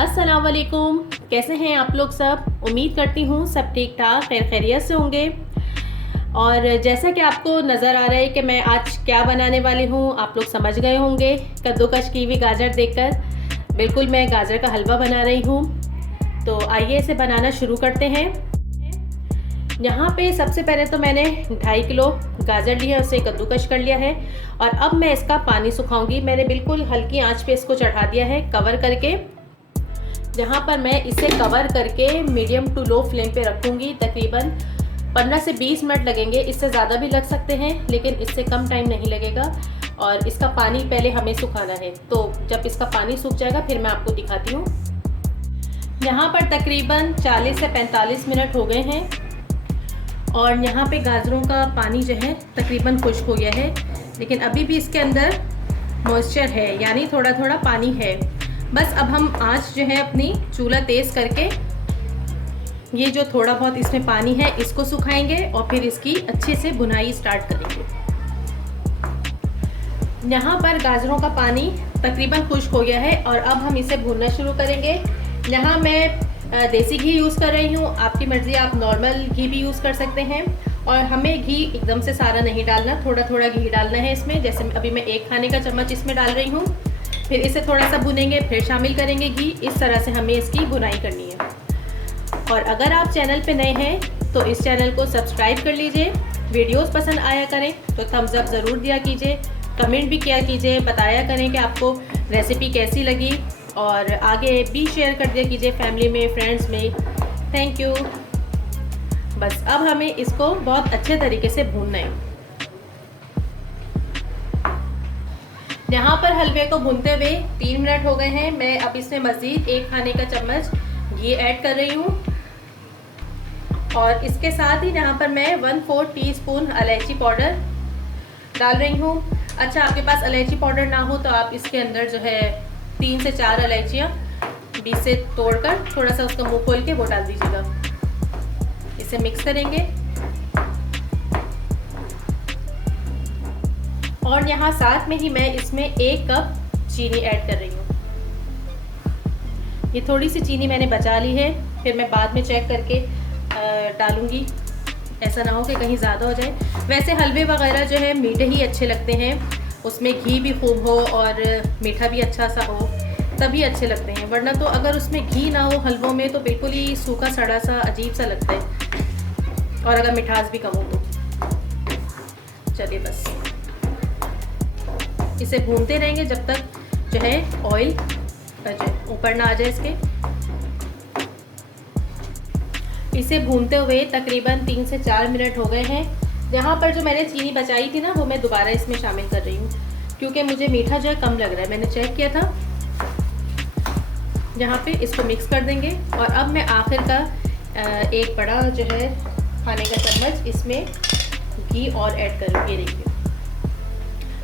अस्सलाम वालेकुम। कैसे हैं आप लोग सब? उम्मीद करती हूँ सब ठीक ठाक खैर खैरियत से होंगे। और जैसा कि आपको नज़र आ रहा है कि मैं आज क्या बनाने वाली हूँ, आप लोग समझ गए होंगे कद्दूकश की हुई गाजर देखकर। बिल्कुल मैं गाजर का हलवा बना रही हूँ। तो आइए इसे बनाना शुरू करते हैं। यहाँ पे सबसे पहले तो मैंने 2.5 किलो गाजर ली है, उसे कद्दूकश कर लिया है और अब मैं इसका पानी सुखाऊंगी। मैंने बिल्कुल हल्की आंच पे इसको चढ़ा दिया है कवर करके। जहाँ पर मैं इसे कवर करके मीडियम टू लो फ्लेम पे रखूँगी। तकरीबन 15 से 20 मिनट लगेंगे, इससे ज़्यादा भी लग सकते हैं लेकिन इससे कम टाइम नहीं लगेगा। और इसका पानी पहले हमें सुखाना है, तो जब इसका पानी सूख जाएगा फिर मैं आपको दिखाती हूँ। यहाँ पर तकरीबन 40 से 45 मिनट हो गए हैं और यहाँ पे गाजरों का पानी जो है तकरीबन खुश्क हो गया है, लेकिन अभी भी इसके अंदर मॉइस्चर है, यानी थोड़ा थोड़ा पानी है। बस अब हम आंच जो है अपनी चूल्हा तेज़ करके ये जो थोड़ा बहुत इसमें पानी है इसको सुखाएंगे और फिर इसकी अच्छे से भुनाई स्टार्ट करेंगे। यहाँ पर गाजरों का पानी तकरीबन खुश्क हो गया है और अब हम इसे भूनना शुरू करेंगे। यहाँ मैं देसी घी यूज़ कर रही हूँ, आपकी मर्ज़ी, आप नॉर्मल घी भी यूज़ कर सकते हैं। और हमें घी एकदम से सारा नहीं डालना, थोड़ा थोड़ा घी डालना है इसमें। जैसे अभी मैं 1 खाने का चम्मच इसमें डाल रही हूँ, फिर इसे थोड़ा सा भुनेंगे, फिर शामिल करेंगे घी। इस तरह से हमें इसकी भुनाई करनी है। और अगर आप चैनल पे नए हैं तो इस चैनल को सब्सक्राइब कर लीजिए। वीडियोस पसंद आया करें तो थम्स अप ज़रूर दिया कीजिए, कमेंट भी किया कीजिए, बताया करें कि आपको रेसिपी कैसी लगी और आगे भी शेयर कर दिया कीजिए फैमिली में, फ्रेंड्स में। Thank you. बस अब हमें इसको बहुत अच्छे तरीके से भूनना है। यहाँ पर हलवे को भूनते हुए 3 मिनट हो गए हैं। मैं अब इसमें मज़ीद 1 खाने का चम्मच घी ऐड कर रही हूँ और इसके साथ ही यहाँ पर मैं 1/4 टीस्पून इलायची पाउडर डाल रही हूँ। अच्छा, आपके पास इलायची पाउडर ना हो तो आप इसके अंदर जो है 3 से 4 इलायचियाँ बीच से तोड़कर थोड़ा सा उसका मुंह खोल के वो डाल दीजिएगा। इसे मिक्स करेंगे और यहाँ साथ में ही मैं इसमें 1 कप चीनी ऐड कर रही हूँ। ये थोड़ी सी चीनी मैंने बचा ली है, फिर मैं बाद में चेक करके डालूँगी, ऐसा ना हो कि कहीं ज़्यादा हो जाए। वैसे हलवे वगैरह जो है मीठे ही अच्छे लगते हैं, उसमें घी भी खूब हो और मीठा भी अच्छा सा हो तभी अच्छे लगते हैं, वरना तो अगर उसमें घी ना हो हलवों में तो बिल्कुल ही सूखा सड़ा सा अजीब सा लगता है, और अगर मिठास भी कम हो तो। चलिए बस इसे भूनते रहेंगे जब तक जो है ऑयल ऊपर ना आ जाए इसके। इसे भूनते हुए तकरीबन 3 से 4 मिनट हो गए हैं। यहाँ पर जो मैंने चीनी बचाई थी ना, वो मैं दोबारा इसमें शामिल कर रही हूँ क्योंकि मुझे मीठा जो है कम लग रहा है, मैंने चेक किया था। यहाँ पे इसको मिक्स कर देंगे और अब मैं आखिर का एक बड़ा जो है खाने का चम्मच इसमें घी और ऐड करूँगी। देखिए,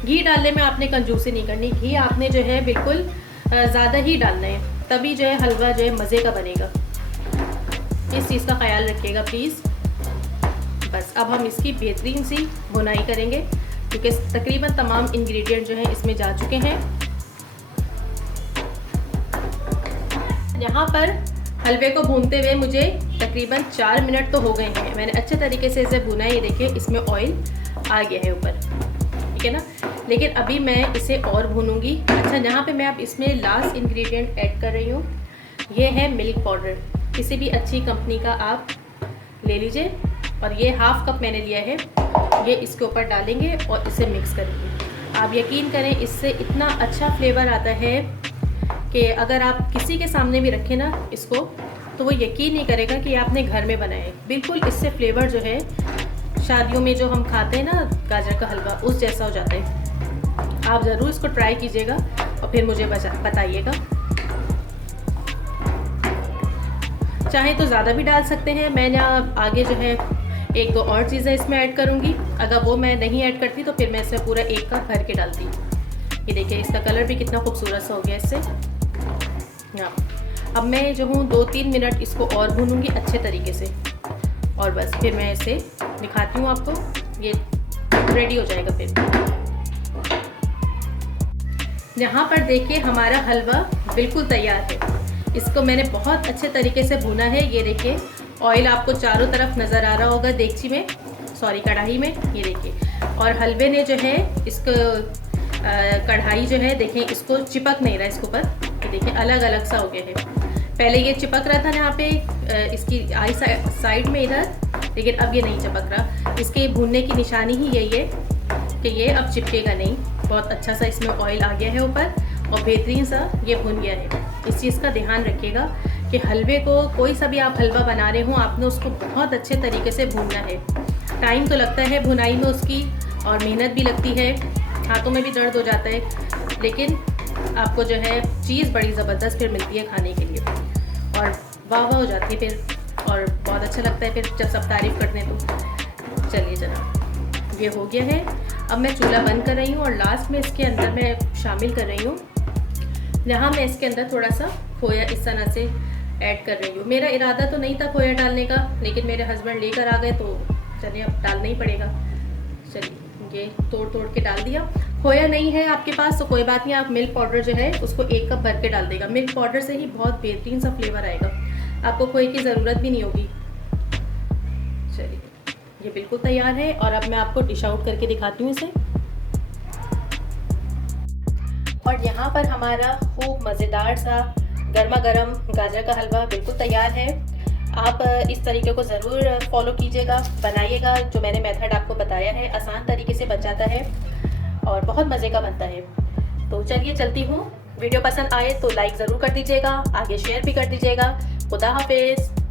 घी डालने में आपने कंजूसी नहीं करनी, घी आपने जो है बिल्कुल ज़्यादा ही डालना है, तभी जो है हलवा जो है मज़े का बनेगा। इस चीज़ का ख्याल रखिएगा प्लीज़। बस अब हम इसकी बेहतरीन सी भुनाई करेंगे क्योंकि तकरीबन तमाम इंग्रेडिएंट जो हैं इसमें जा चुके हैं। यहाँ पर हलवे को भूनते हुए मुझे तकरीबन 4 मिनट तो हो गए हैं। मैंने अच्छे तरीके से इसे भुना है, ये देखिए इसमें ऑयल आ गया है ऊपर, ठीक है ना। लेकिन अभी मैं इसे और भूनूंगी। अच्छा, यहाँ पे मैं अब इसमें लास्ट इंग्रेडिएंट ऐड कर रही हूँ, ये है मिल्क पाउडर। किसी भी अच्छी कंपनी का आप ले लीजिए और ये 1/2 कप मैंने लिया है, ये इसके ऊपर डालेंगे और इसे मिक्स करेंगे। आप यकीन करें इससे इतना अच्छा फ्लेवर आता है कि अगर आप किसी के सामने भी रखें ना इसको, तो वो यकीन नहीं करेगा कि आपने घर में बनाया है। बिल्कुल इससे फ्लेवर जो है शादियों में जो हम खाते हैं ना गाजर का हलवा, उस जैसा हो जाता है। आप ज़रूर इसको ट्राई कीजिएगा और फिर मुझे बताइएगा। चाहे तो ज़्यादा भी डाल सकते हैं। मैं यहाँ आगे जो है 1-2 और चीज़ें इसमें ऐड करूँगी, अगर वो मैं नहीं ऐड करती तो फिर मैं इसमें पूरा 1 कप भर के डालती। ये देखिए इसका कलर भी कितना खूबसूरत सा हो गया इससे। हाँ, अब मैं जो हूँ 2-3 मिनट इसको और भूनूँगी अच्छे तरीके से और बस फिर मैं इसे दिखाती हूँ आपको, ये रेडी हो जाएगा। फिर यहाँ पर देखिए हमारा हलवा बिल्कुल तैयार है। इसको मैंने बहुत अच्छे तरीके से भुना है। ये देखिए ऑयल आपको चारों तरफ नज़र आ रहा होगा देगची में, सॉरी कढ़ाई में, ये देखिए। और हलवे ने जो है इसको कढ़ाई जो है देखिए इसको चिपक नहीं रहा इसके ऊपर, ये देखिए अलग अलग सा हो गया है। पहले ये चिपक रहा था ना यहाँ पे इसकी आई साइड में इधर, लेकिन अब ये नहीं चिपक रहा। इसके भुनने की निशानी ही यही है कि ये अब चिपकेगा नहीं। बहुत अच्छा सा इसमें ऑयल आ गया है ऊपर और बेहतरीन सा ये भुन गया है। इस चीज़ का ध्यान रखिएगा कि हलवे को, कोई सा भी आप हलवा बना रहे हो, आपने उसको बहुत अच्छे तरीके से भूनना है। टाइम तो लगता है भुनाई में उसकी और मेहनत भी लगती है, हाथों में भी दर्द हो जाता है, लेकिन आपको जो है चीज़ बड़ी ज़बरदस्त फिर मिलती है खाने के लिए और वाह वाह हो जाती है फिर, और बहुत अच्छा लगता है फिर जब सब तारीफ़ करते हैं तो। चलिए जनाब, ये हो गया है। अब मैं चूल्हा बंद कर रही हूँ और लास्ट में इसके अंदर मैं शामिल कर रही हूँ, यहाँ मैं इसके अंदर थोड़ा सा खोया इस तरह से ऐड कर रही हूँ। मेरा इरादा तो नहीं था खोया डालने का, लेकिन मेरे हस्बैंड लेकर आ गए तो चलिए अब डालना ही पड़ेगा। चलिए ये तोड़ तोड़ के डाल दिया। खोया नहीं है आपके पास तो कोई बात नहीं, आप मिल्क पाउडर जो है उसको 1 कप भर के डाल देगा। मिल्क पाउडर से ही बहुत बेहतरीन सा फ्लेवर आएगा, आपको खोए की ज़रूरत भी नहीं होगी। चलिए ये बिल्कुल तैयार है और अब मैं आपको डिश आउट करके दिखाती हूँ इसे। और यहाँ पर हमारा खूब मज़ेदार सा गर्मा गर्म गाजर का हलवा बिल्कुल तैयार है। आप इस तरीके को ज़रूर फॉलो कीजिएगा, बनाइएगा। जो मैंने मेथड आपको बताया है आसान तरीके से बन जाता है और बहुत मज़े का बनता है। तो चलिए चलती हूँ। वीडियो पसंद आए तो लाइक ज़रूर कर दीजिएगा, आगे शेयर भी कर दीजिएगा। खुदा हाफिज़।